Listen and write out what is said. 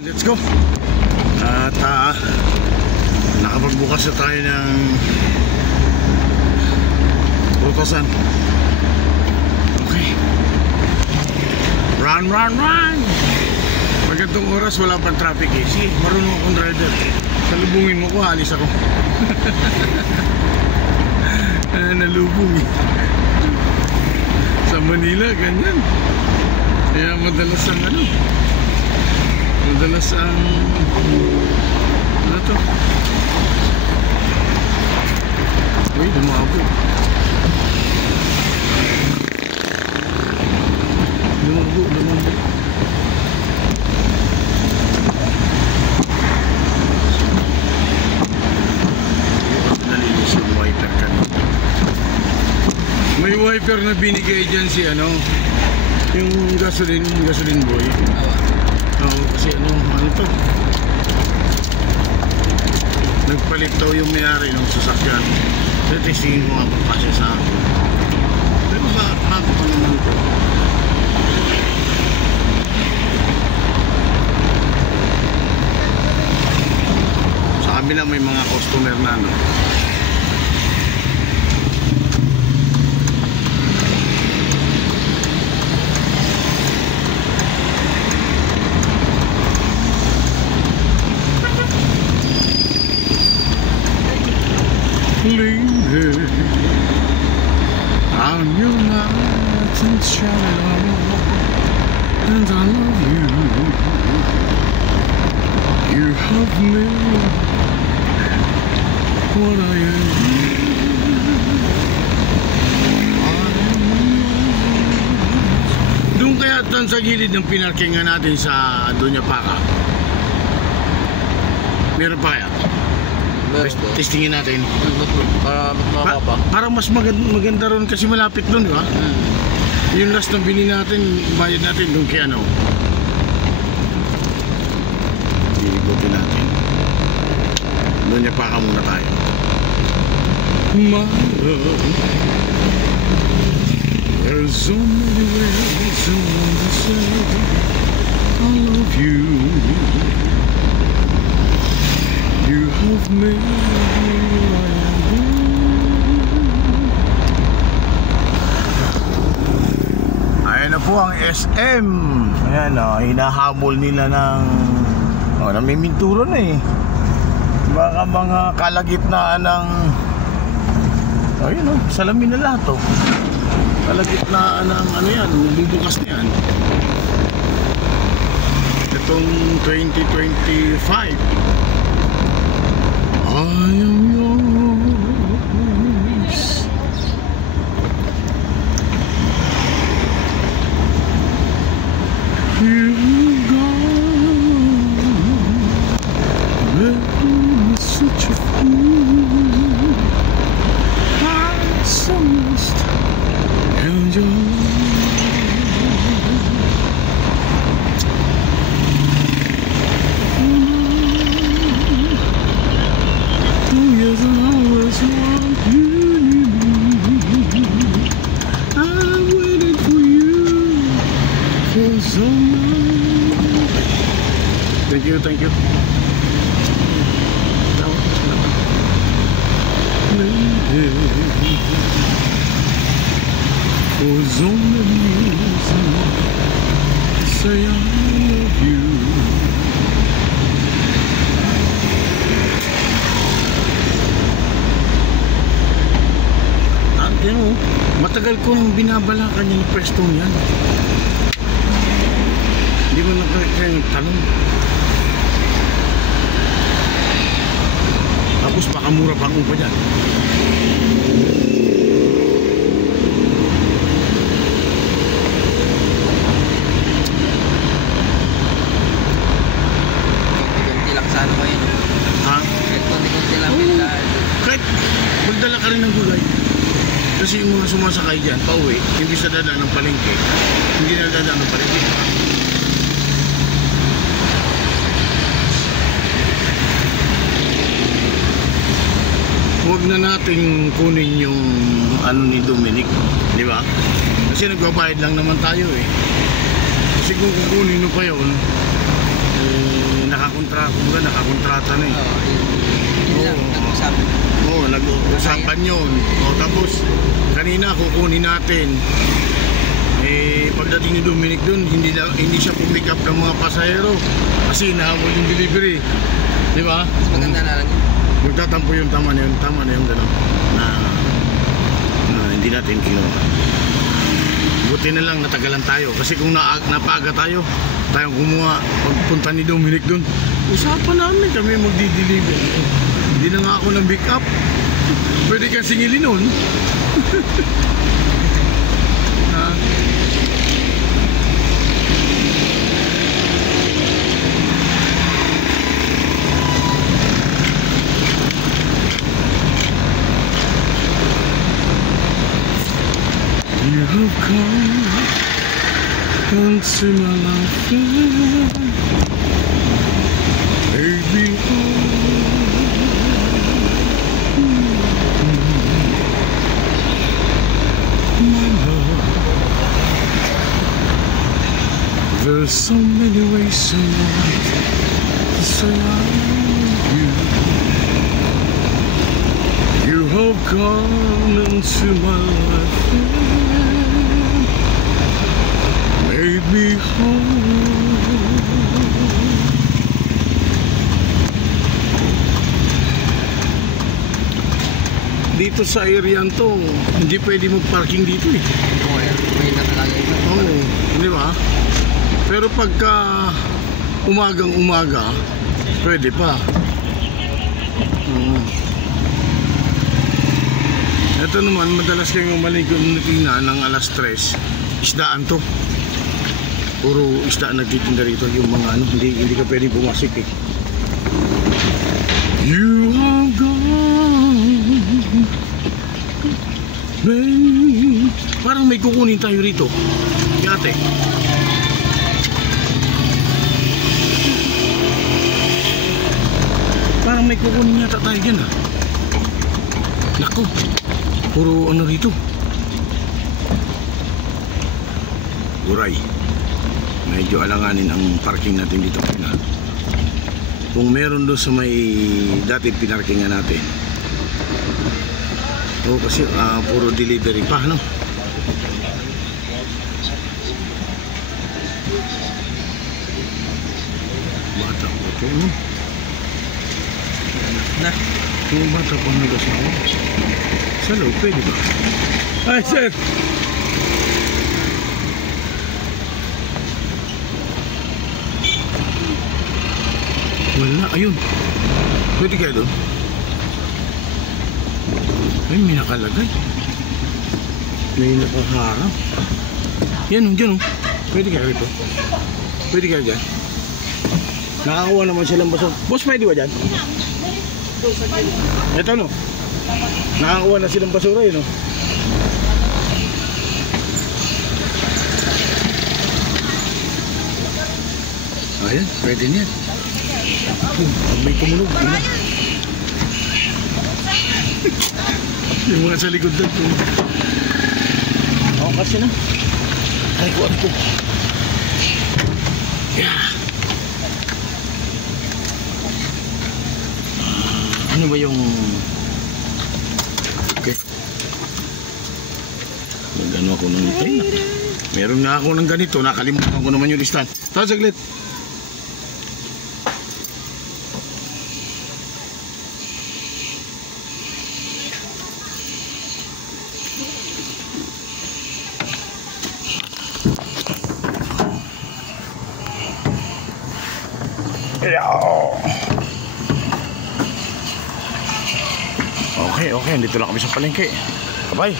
Let's go. At nakapagbukas na tayo ng butasan. Okay. Run, run, run. Pag itong oras wala pang traffic eh. Sige, marunong akong driver. Salubungin mo ko, halis ako. Nalubong eh. Sa Manila, ganyan. Kaya madalas ang madalas ang ano to? Uy, lumabo. Nalinis yung wiper ka. May wiper na binigay dyan si yung gasoline boy. Kasi ano to, nagpalit daw yung may-ari ng sasakyan. So testingin ko nga kung kasi sa akin. Pero bago pa naman to. Sa kabila may mga customer na Lady, on your mountain shadow, and I love you. You have made what I am. Doon kaya tan sa gilid ng pinarkingan natin sa Doña Paca. Meron pa kaya? Testingin natin. Para mas maganda ron kasi malapit doon, di ba? Yung last na bini natin, bayad natin doon kay iikutin natin. Doon niya pa muna tayo. My love, there's so many ways I want to say I love you. You have made me what I am. Ayan na po ang SM. Ayan hinahabol nila ng namiminturan na eh. Baka mga kalagitnaan ng ayun salamin na lahat kalagitnaan ng yan, bubukas na yan. Itong 2025 I am yours. You gone, left me such a fool. I'm so lost, and you're thank you. For so many reasons, say I love you. Matagal kong binabalakan yung pwestong yan. Hindi mo kaya nagtanong. Tapos baka mura pang upa dyan. Kunti-kunti lang sana ko yun. Ha? Kunti-kunti lang pindahan. Kahit magdala ka rin ng gulay. Kasi yung mga sumasakay dyan, pauwi, hindi sa dadaan ng palengke. Hindi na dadaan ng palengke. Huwag na nating kunin yung ni Dominic, di ba? Kasi nagbabayad lang naman tayo eh. Kasi kung kukunin mo pa yun, kontrata, kumbaga nakakontrata na eh. Yun lang, nag-usapan. Oo, nag-uusapan yun. O, tapos, kanina kukunin natin. Eh, pagdating ni Dominic dun, hindi siya pumick up ng mga pasahero. Kasi nahabol yung delivery. Di ba? Mas maganda na lang yun. Magtatampo yung tama na yung gano'n. Na hindi natin kinuha. Buti na lang natagalan tayo. Kasi kung napaga tayo, tayong kumuha, pagpunta ni Dominic dun, usapan namin kami magdi-deliver. Hindi na nga ako nag-pick up. Pwede kang singilin nun. You have come into my life, baby. My love, there's so many ways in life to say I love you. You have come into my life, made me whole. Dito sa area to, hindi pwede mag-parking dito eh. Oo, may nakalagay na. Oo, di ba? Pero pagka umagang-umaga, pwede pa. Ito naman, madalas kayong maligo ng alas 3. Isdaan to. Puro isda nagtitinda rito. Yung mga ano, hindi ka pwedeng pumasok eh. You are gone, babe. Parang may kukunin tayo rito. Yate. Parang may kukunin yata tayo dyan ah. Naku, puro ano rito. Guray. Medyo alanganin ang parking natin dito. Kung meron doon sa may dati pinarkingan natin. Oo, kasi puro delivery pa, no? Bata ko ito, no? Na. Yung bata ko nag-asawa. Sa loob, pwede ba? Ay, sir! Wala, ayun. Pwede kaya doon? Ay, may nakalagay. May nakaharap. Yan, dyan. Pwede kaya rito? Pwede kaya dyan? Nakakuha naman silang basura. Boss, pwede ba dyan? Ito, no? Nakakuha na silang basura, yun, no? Ayan, pwede niyan. May tumunog, yun na. Yung mga sa likod na ito. Oo, kasi na. Ay ko. Yeah. Ano ba yung... Okay. Nag-ano ako ng itay na. Meron nga ako ng ganito. Nakalimutan ko naman yung listan. Tara, saglit. Okay, dito lang kami sa palengke. Bye.